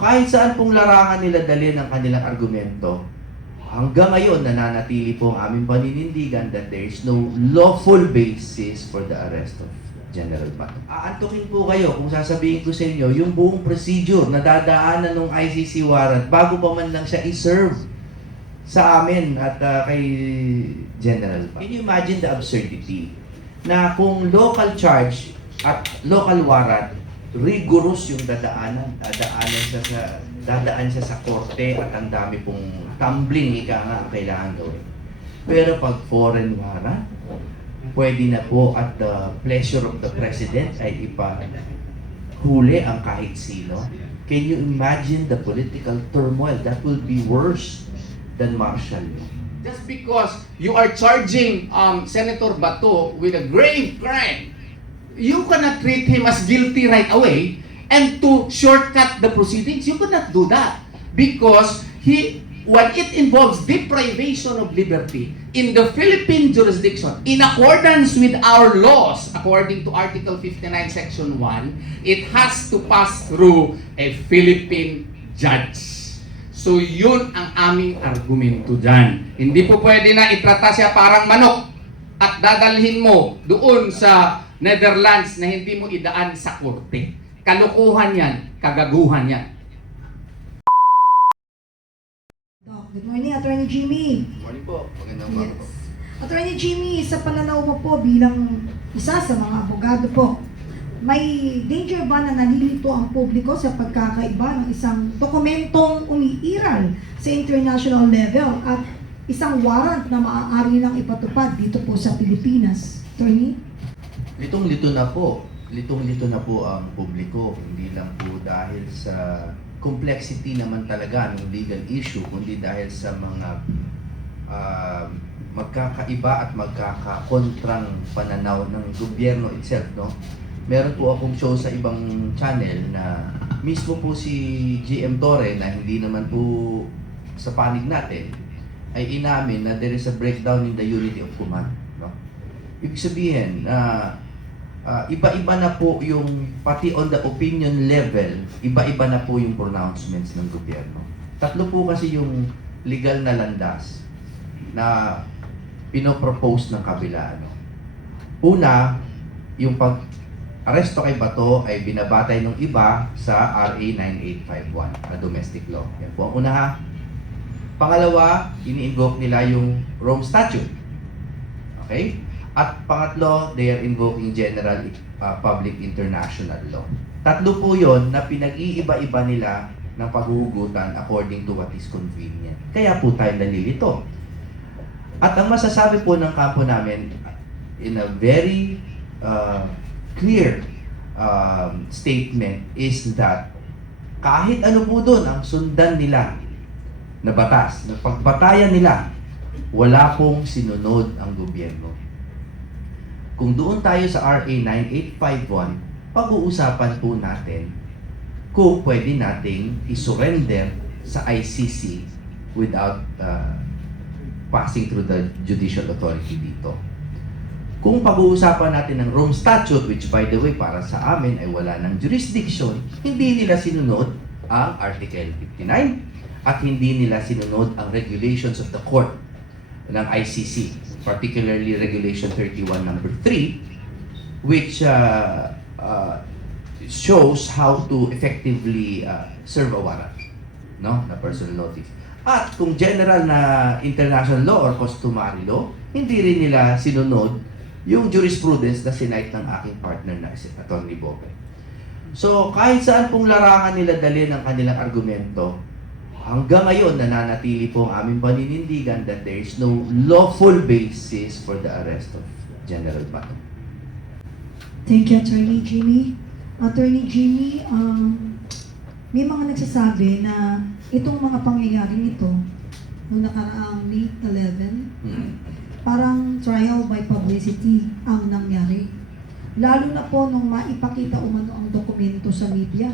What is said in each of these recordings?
Kahit saan pong larangan nila dalhin ang kanilang argumento, hanggang ngayon nananatili po ang aming paninindigan that there is no lawful basis for the arrest of General Bato. Aantukin po kayo kung sasabihin ko sa inyo yung buong procedure na dadaanan ng ICC warrant bago pa man lang siya i-serve sa amin at kay General Bato. Can you imagine the absurdity na kung local charge at local warrant, rigorous yung dadaan siya sa korte at ang dami pong tumbling ika nga ang kailangan gawin. Pero pag foreign warrant, pwede na po at the pleasure of the president ay ipahuli ang kahit sino. Can you imagine the political turmoil? That will be worse than martial law. Just because you are charging Senator Bato with a grave crime, you cannot treat him as guilty right away and to shortcut the proceedings. You cannot do that because when it involves deprivation of liberty in the Philippine jurisdiction, in accordance with our laws, according to Article 59, Section 1, it has to pass through a Philippine judge. So yun ang aming argumento dyan. Hindi po pwede na itrata siya parang manok at dadalhin mo doon sa Netherlands na hindi mo idaan sa korte. Kalukuhan yan, kagaguhan yan. Good morning, Attorney Jimmy. Morning po. Magandang umaga po. Attorney Jimmy, sa pananaw mo po bilang isa sa mga abogado po, may danger ba na nalilito ang publiko sa pagkakaiba ng isang dokumentong umiiral sa international level at isang warrant na maaari nang ipatupad dito po sa Pilipinas? Attorney? Litong-lito na po. Litong-lito na po ang publiko. Hindi lang po dahil sa complexity naman talaga ng legal issue, kundi dahil sa mga magkakaiba at magkakakontrang pananaw ng gobyerno itself, no? Meron po akong show sa ibang channel na mismo po si GM Torre na hindi naman po sa panig natin ay inamin na there is a breakdown in the unity of command, no? Ibig sabihin na iba-iba na po yung pati on the opinion level, iba-iba na po yung pronouncements ng gobyerno. Tatlo po kasi yung legal na landas na pinopropose ng kabila, no? Una, yung pag-aresto kay Bato ay binabatay ng iba sa RA 9851 na domestic law. Yan po ang una, ha. Pangalawa, ini-invoke nila yung Rome Statute. Okay? At pangatlo, they are invoking general public international law. Tatlo po yon na pinag-iiba-iba nila ng paghuhugutan according to what is convenient. Kaya po tayo nalilito. At ang masasabi po ng kampo namin in a very clear statement is that kahit ano po doon ang sundan nila na batas, na pagbatayan nila, wala pong sinunod ang gobyerno. Kung doon tayo sa RA 9851, pag-uusapan po natin kung pwede nating isurrender sa ICC without passing through the judicial authority dito. Kung pag-uusapan natin ng Rome Statute, which by the way para sa amin ay wala ng jurisdiction, hindi nila sinunod ang Article 59 at hindi nila sinunod ang regulations of the court ng ICC, particularly Regulation 31 number 3, which shows how to effectively serve a warrant, no, na personal notice. At kung general na international law or customary law, hindi rin nila sinunod yung jurisprudence na sinite ng aking partner na si Atty. Bobe. So, kahit saan pong larangan nila dalhin ang kanilang argumento, hanggang ngayon nananatili po ang aming paninindigan that there is no lawful basis for the arrest of General Bato. Thank you, Attorney Jimmy. Attorney Jimmy, may mga nagsasabi na itong mga pangyayari nito noong nakaraang May 11, parang trial by publicity ang nangyari. Lalo na po nung maipakita umano ang dokumento sa media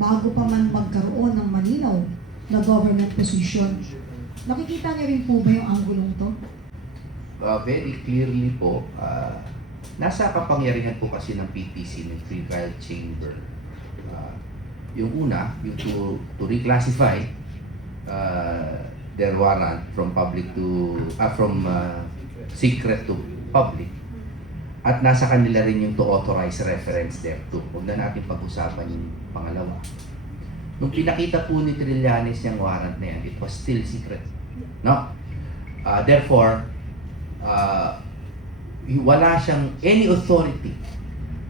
bago pa man magkaroon ng malinaw na government position. Nakikita niyo rin po ba yung anggulong to? Very clearly po, nasa kapangyarihan po kasi ng PTC, ng Pre-Trial Chamber, Yung una, yung to reclassify their warrant from public to secret to public. At nasa kanila rin yung to authorize reference thereto. Huwag na natin pag-usapan yung pangalawa. Nung pinakita po ni Trillanes yung warrant na yan, it was still secret. No? Therefore, wala siyang any authority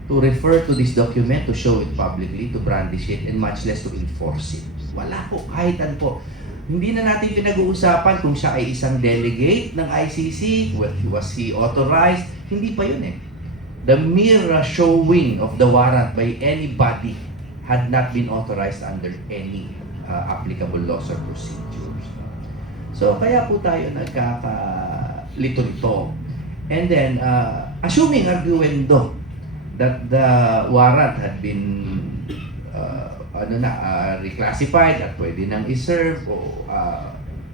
to refer to this document, to show it publicly, to brandish it, and much less to enforce it. Wala po, kahit ano po. Hindi na natin pinag-uusapan kung siya ay isang delegate ng ICC, was he authorized, hindi pa yun eh. The mere showing of the warrant by anybody had not been authorized under any applicable laws or procedures. So, kaya po tayo nagkakalito-lito. And then, assuming arguendo that the warrant had been reclassified at pwede nang i-serve o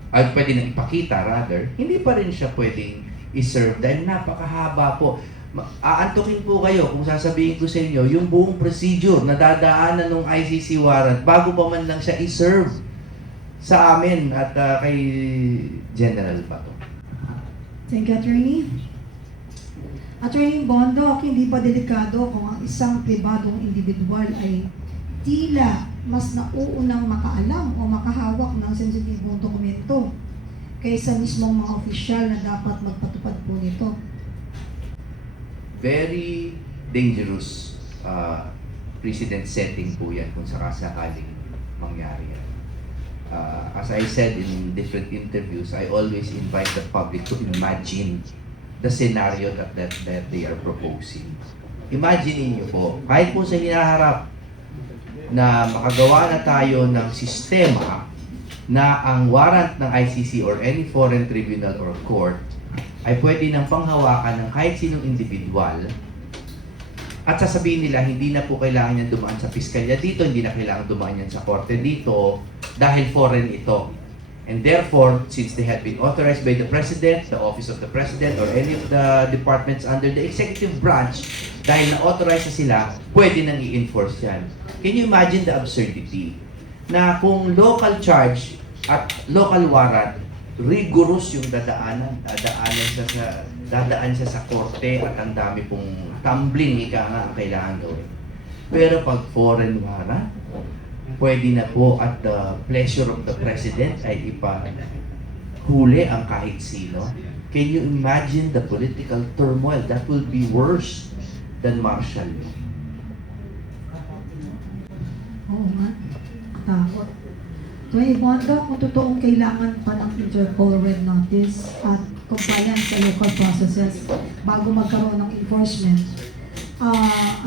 at pwede nang ipakita rather, hindi pa rin siya pwedeng i-serve dahil napakahaba po. Aantukin po kayo kung sasabihin ko sa inyo yung buong procedure na dadaanan ng ICC warrant bago pa man lang siya i-serve sa amin at kay General Bato. Thank you, Attorney. Attorney Bondo, hindi ba delikado kung ang isang pribadong individual ay tila mas nauunang makaalam o makahawak ng sensitibong dokumento kaysa mismong mga opisyal na dapat magpatupad po nito? Very dangerous precedent setting po yan kung sakasakaling mangyari yan. As I said in different interviews, I always invite the public to imagine the scenario that they are proposing. Imagine niyo po, kahit po sa hinaharap na makagawa na tayo ng sistema na ang warrant ng ICC or any foreign tribunal or court ay pwede nang panghawakan ng kahit sinong individual at sasabihin nila hindi na po kailangan yan dumaan sa piskalya dito, hindi na kailangan dumaan yan sa korte dito dahil foreign ito. And therefore, since they had been authorized by the President, the Office of the President, or any of the departments under the executive branch, dahil na-authorize na sila, pwede nang i-enforce yan. Can you imagine the absurdity? Na kung local charge at local warrant, rigorous yung dadaan siya sa korte at ang dami pong tumbling ika nga ang kailangan gawin. Pero pag foreign warrant, pwede na po at the pleasure of the President ay ipahuli ang kahit sino. Can you imagine the political turmoil? That will be worse than martial law. Oo nga, takot. Attorney Bondo, kung totoong kailangan pa ng Interpol Red Notice at compliance sa local processes bago magkaroon ng enforcement,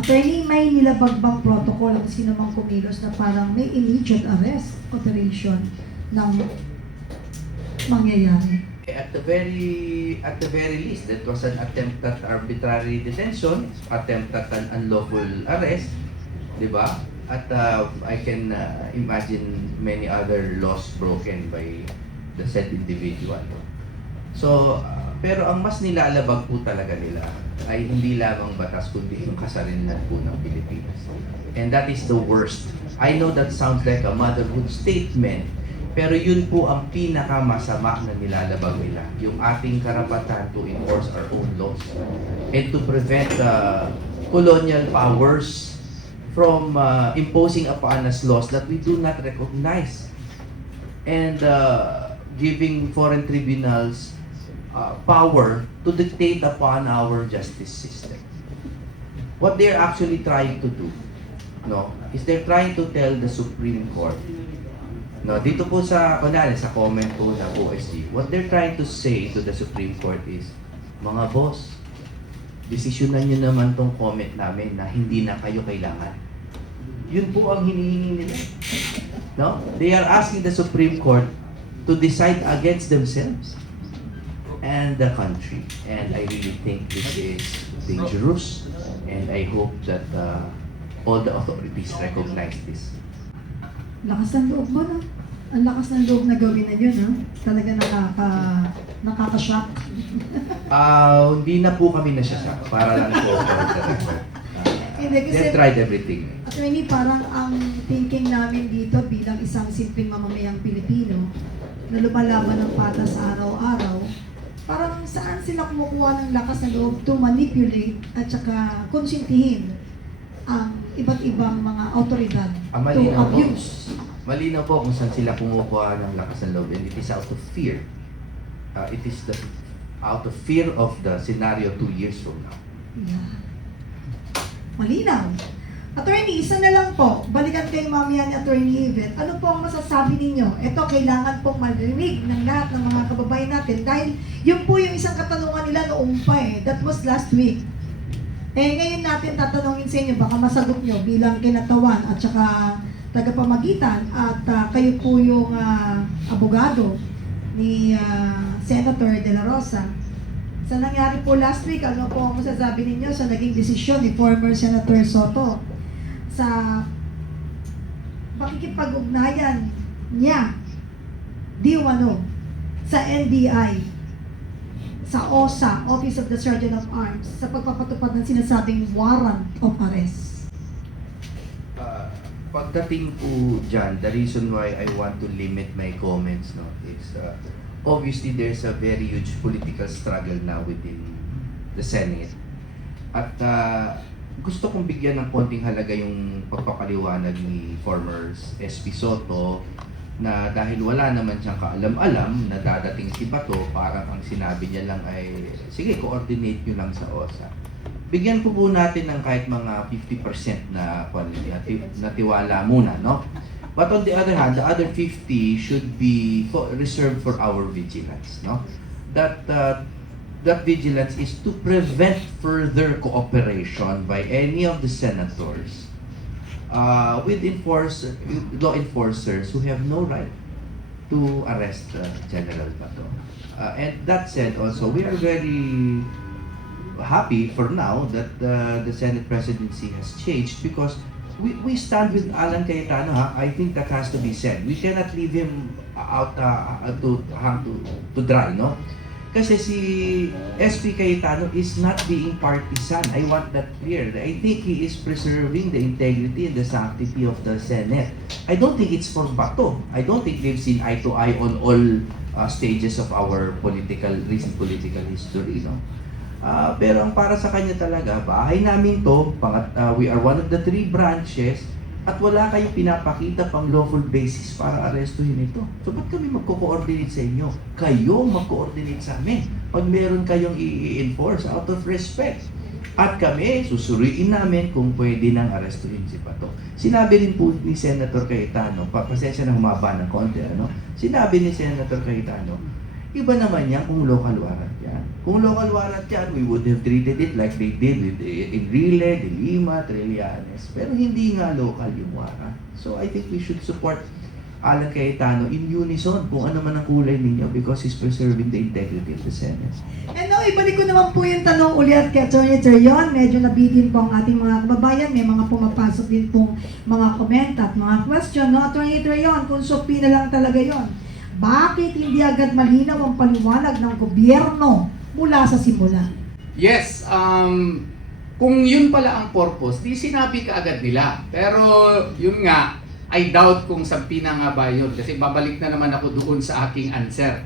Attorney, may nilabag bang protocol at sino mang kumilos na parang may immediate arrest operation ng mangyayari? At the very least, that was an attempt at arbitrary detention, attempt at an unlawful arrest, di ba? At I can imagine many other laws broken by the said individual. So, pero ang mas nilalabag po talaga nila ay hindi lamang batas kundi yung kasarinlan po ng Pilipinas. And that is the worst. I know that sounds like a motherhood statement, pero yun po ang pinakamasama na nilalabag nila, yung ating karapatan to enforce our own laws and to prevent colonial powers from imposing upon us laws that we do not recognize and giving foreign tribunals power to dictate upon our justice system. What they're actually trying to do, is they're trying to tell the Supreme Court, dito po sa comment po ng OSG, what they're trying to say to the Supreme Court is, mga boss, desisyonan nyo naman tong comment namin na hindi na kayo kailangan. Yun po ang hinihingi nila. They are asking the Supreme Court to decide against themselves and the country. And I really think this is dangerous, and I hope that all the authorities recognize this. Lakas ng loob mo, no? Ang lakas ng loob na gawin na yun, no? Talaga nakaka-shock. Hindi na po kami nasasyak para lang po. Hindi, kasi They've tried everything. Attorney, parang ang thinking namin dito bilang isang simpleng mamamayang Pilipino na lumalaban ng patas sa araw-araw, parang saan sila kumukuha ng lakas na loob to manipulate at saka konsintihin ang iba't ibang mga autoridad to Malinaw po. abuse. Malinaw po kung saan sila kumukuha ng lakas ng loob, and it is out of fear. It is out of fear of the scenario 2 years from now. Yeah. Malinaw. Attorney, isa na lang po. Balikan kay mamaya ni Attorney Yvette. Ano po ang masasabi ninyo? Ito, kailangan pong marinig ng lahat ng mga kababayan natin dahil yun po yung isang katanungan nila noong pa eh. That was last week. Eh, ngayon natin tatanungin sa inyo, baka masagot nyo bilang kinatawan at saka tagapamagitan at kayo po yung abogado ni Senator De La Rosa. Sa nangyari po last week, ano po ang masasabi ninyo sa naging desisyon ni former Senator Soto sa pakikipag-ugnayan niya di umano sa NBI, sa OSA, Office of the Sergeant of Arms, sa pagpapatupad ng sinasabing warrant of arrest? Pagdating po dyan, the reason why I want to limit my comments is obviously there's a very huge political struggle now within the Senate. At gusto kong bigyan ng konting halaga yung pagpapaliwanag ni former SP Soto na dahil wala naman siyang kaalam-alam na dadating si Bato, parang ang sinabi niya lang ay, sige, coordinate nyo lang sa OSA. Bigyan po natin ng kahit mga 50% na tiwala muna, no? But on the other hand, the other 50 should be reserved for our vigilance, no? That vigilance is to prevent further cooperation by any of the senators with law enforcers who have no right to arrest General Bato. And that said, also, we are very happy for now that the Senate presidency has changed because we stand with Alan Cayetano. I think that has to be said. We cannot leave him out to dry, no? Kasi si SP Cayetano is not being partisan. I want that clear. I think he is preserving the integrity and the sanctity of the Senate. I don't think it's for Bato. I don't think they've seen eye to eye on all stages of our recent political history, no? Pero ang para sa kanya talaga, bahay namin to, we are one of the 3 branches, at wala kayong pinapakita pang lawful basis para arestuhin ito. So ba't kami magko-coordinate sa inyo? Kayo magko-coordinate sa amin pag meron kayong i-enforce out of respect. At kami, susuriin namin kung pwede nang arestuhin si Bato. Sinabi rin po ni Senator Cayetano, pasensya na humaba ng konti, ano? Sinabi ni Senator Cayetano, iba naman yan kung local warrant yan. Kung local warrant yan, we would have treated it like they did with Enrile, De Lima, Trillanes. Pero hindi nga local yung warrant. So I think we should support Alan Cayetano in unison kung ano man ang kulay ninyo because he's preserving the integrity of the Senate. And now, ibalik ko naman po yung tanong ulit kay Atty. Terion. Medyo nabitin po ang ating mga kababayan. May mga pumapasok din pong mga comment at mga question. No? Atty. Terion, kung supina lang talaga yon, bakit hindi agad malinaw ang paliwanag ng gobyerno mula sa simula? Yes, kung yun pala ang purpose, di sinabi ka agad nila. Pero yun nga, I doubt kung sabina nga ba yun. Kasi babalik na naman ako doon sa aking answer.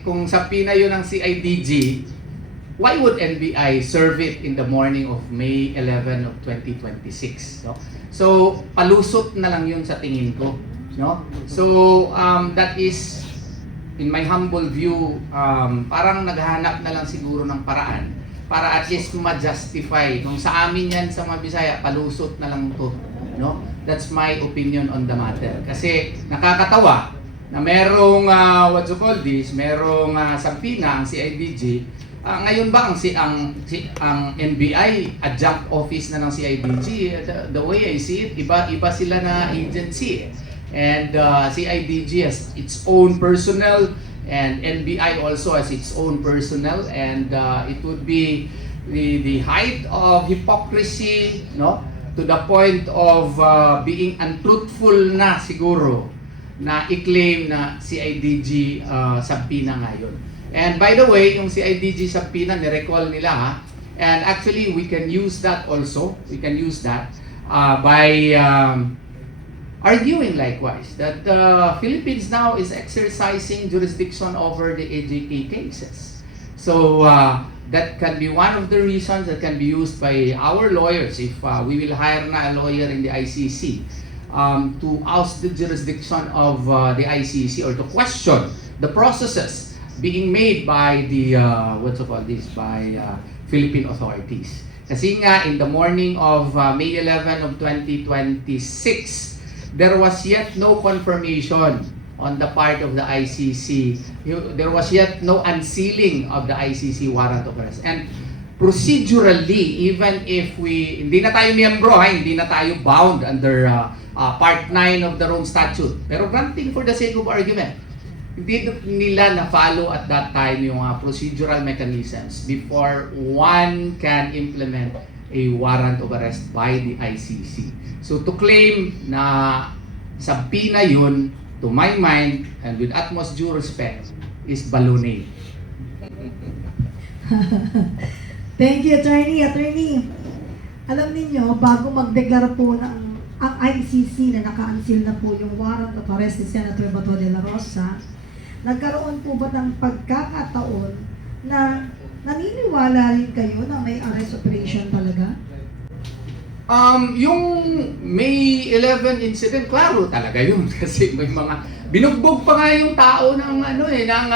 Kung sabina yun ng CIDG, why would NBI serve it in the morning of May 11 of 2026? No? So, palusot na lang yun sa tingin ko. No? So, that is, in my humble view, parang naghahanap na lang siguro ng paraan para at least ma-justify. Kung sa amin yan sa mga Bisaya, palusot na lang to. No? That's my opinion on the matter. Kasi nakakatawa na merong, merong sampina ang CIDG. Ngayon ba ang NBI adjunct office na ng CIDG? The way I see it, iba sila na agency. And CIDG has its own personnel and NBI also has its own personnel, and it would be the height of hypocrisy, no, to the point of being untruthful na siguro na i-claim na CIDG sabina ngayon. And by the way, yung CIDG sabina ni-recall nila ha, and actually we can use that also. We can use that by arguing likewise that the Philippines now is exercising jurisdiction over the AJK cases. So that can be one of the reasons that can be used by our lawyers if we will hire na a lawyer in the ICC to oust the jurisdiction of the ICC or to question the processes being made by the by Philippine authorities. Kasi nga in the morning of May 11 of 2026, there was yet no confirmation on the part of the ICC. There was yet no unsealing of the ICC warrant of arrest. And procedurally, even if hindi na tayo miyembro, hindi na tayo bound under Part 9 of the Rome Statute. Pero granting for the sake of argument, hindi nila na-follow at that time yung procedural mechanisms before one can implement a warrant of arrest by the ICC. So to claim na sabina yun, to my mind, and with utmost due respect, is baloney. Thank you, Attorney. Attorney, alam niyo bago magdeklara po ng ang ICC na naka-unseal na po yung warrant of arrest ni Senator Bato de la Rosa, nagkaroon po ba ng pagkakataon na naniniwala rin kayo na may arrest operation talaga? Yung May 11 incident, klaro talaga yun kasi may mga binugbog pa nga yung tao ng ng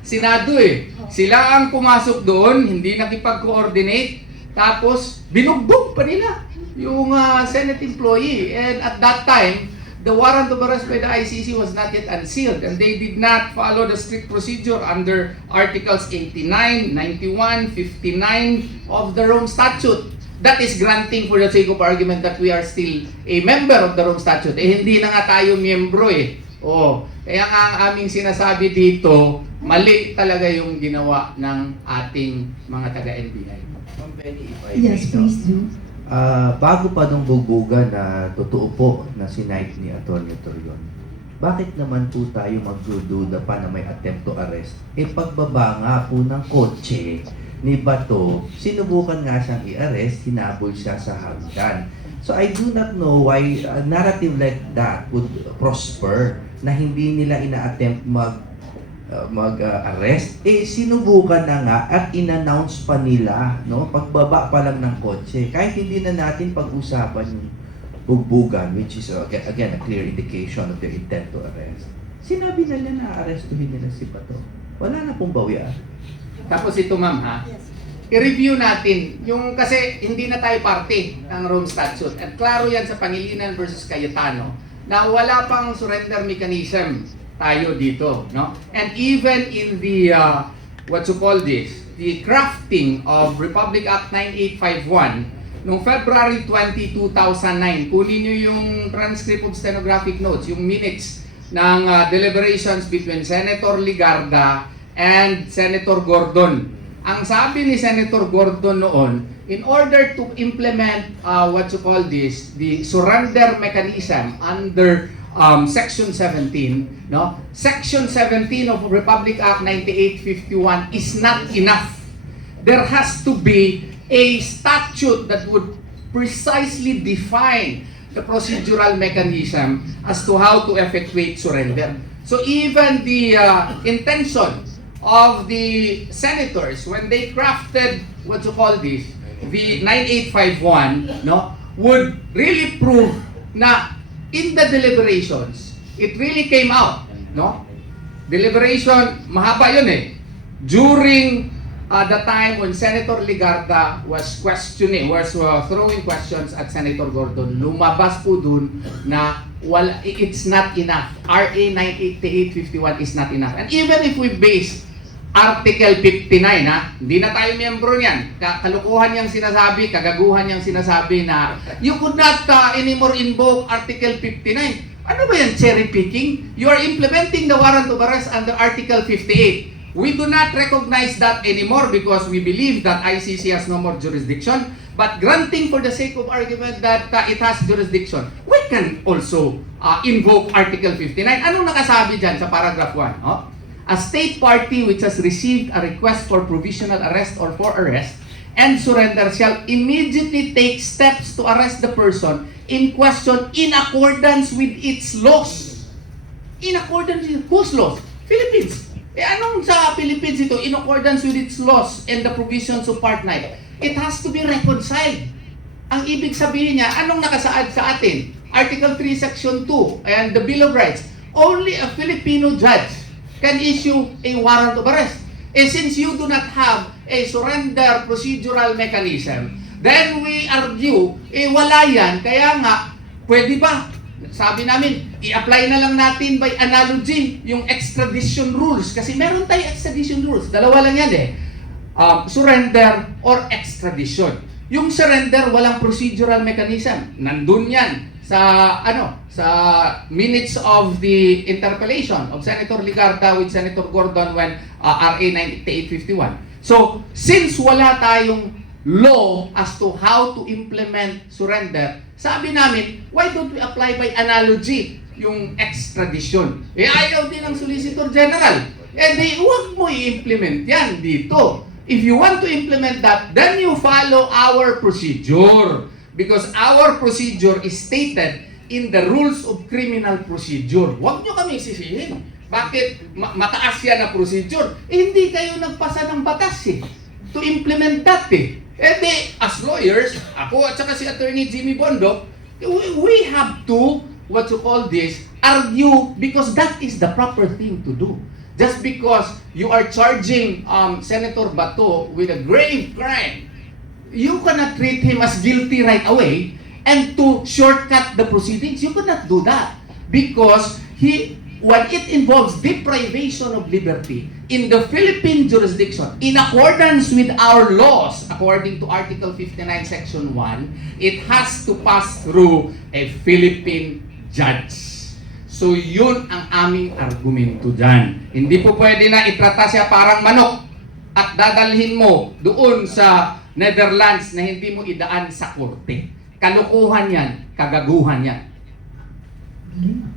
Senado eh. Sila ang pumasok doon, hindi nakipag-coordinate, tapos binugbog pa nila yung Senate employee. And at that time, the warrant of arrest by the ICC was not yet unsealed and they did not follow the strict procedure under Articles 89, 91, 59 of the Rome Statute. That is granting for the sake of argument that we are still a member of the Rome Statute. Eh hindi na nga tayo miyembro eh. Kaya nga ang aming sinasabi dito, mali talaga yung ginawa ng ating mga taga-NBI. Ma'am Penny, if I Yes, may, no? please do. Bago pa nung bugbugan na totoo po na sinight ni Atty. Torion, bakit naman po tayo magdududa pa na may attempt to arrest? Pagbaba nga po ng kotse ni Bato, sinubukan nga siyang i-arrest, hinabol siya sa hagdan. So I do not know why a narrative like that would prosper na hindi nila ina-attempt mag-arrest. Sinubukan na nga at in-announce pa nila, no? Pagbaba pa lang ng kotse. Kahit hindi na natin pag-usapan yung bugbugan, which is again a clear indication of their intent to arrest. Sinabi na nila na arrestuhin nila si Bato. Wala na pong bawian. Tapos ito ma'am i-review natin yung kasi hindi na tayo parte ng Rome Statute. At klaro yan sa Pangilinan versus Cayetano na wala pang surrender mechanism tayo dito, no? And even in the the crafting of Republic Act 9851 noong February 20, 2009, kunin niyo yung transcript of stenographic notes, yung minutes ng deliberations between Senator Ligarda and Senator Gordon. Ang sabi ni Senator Gordon noon, in order to implement the surrender mechanism under Section 17, no? Section 17 of Republic Act 9851 is not enough. There has to be a statute that would precisely define the procedural mechanism as to how to effectuate surrender. So even the intention of the senators when they crafted the 9851, no, would really prove na in the deliberations, it really came out, no? Deliberation, mahaba yun eh. During the time when Senator Ligarda was throwing questions at Senator Gordon, lumabas po dun na it's not enough. RA 9851 is not enough. And even if we base Article 59, hindi na tayo miyembro niyan. Kalukuhan niyang sinasabi, kagaguhan niyang sinasabi na you could not anymore invoke Article 59. Ano ba yan, cherry picking? You are implementing the warrant of arrest under Article 58. We do not recognize that anymore because we believe that ICC has no more jurisdiction. But granting for the sake of argument that it has jurisdiction, we can also invoke Article 59. Anong nakasabi dyan sa paragraph 1? Oh? A state party which has received a request for provisional arrest or for arrest and surrender shall immediately take steps to arrest the person in question in accordance with its laws. In accordance with whose laws? Philippines. Anong sa Philippines ito? In accordance with its laws and the provisions of Part 9. It has to be reconciled. Ang ibig sabihin niya, anong nakasaad sa atin? Article 3, Section 2, and the Bill of Rights. Only a Filipino judge can issue a warrant of arrest. Since you do not have a surrender procedural mechanism, then we argue, wala yan. Kaya nga, pwede ba? Sabi namin, i-apply na lang natin by analogy yung extradition rules. Kasi meron tayong extradition rules. Dalawa lang yan surrender or extradition. Yung surrender, walang procedural mechanism. Nandun yan sa minutes of the interpellation of Senator Ligarda with Senator Gordon when RA 9851. So, since wala tayong law as to how to implement surrender, sabi namin, why don't we apply by analogy yung extradition? Ayaw din ng Solicitor General. Huwag mo i-implement yan dito. If you want to implement that, then you follow our procedure. Because our procedure is stated in the rules of criminal procedure. Huwag nyo kami sisihin. Bakit mataas yan na procedure? Hindi kayo nagpasa ng batas to implement that as lawyers, ako at saka si Attorney Jimmy Bondo, we have to, argue because that is the proper thing to do. Just because you are charging Senator Bato with a grave crime, you cannot treat him as guilty right away and to shortcut the proceedings. You cannot do that because when it involves deprivation of liberty in the Philippine jurisdiction, in accordance with our laws, according to Article 59, Section 1, it has to pass through a Philippine judge. So yun ang aming argumento dyan. Hindi po pwede na itrata siya parang manok at dadalhin mo doon sa Netherlands na hindi mo idaan sa korte. Kalukuhan yan, kagaguhan yan. Galing.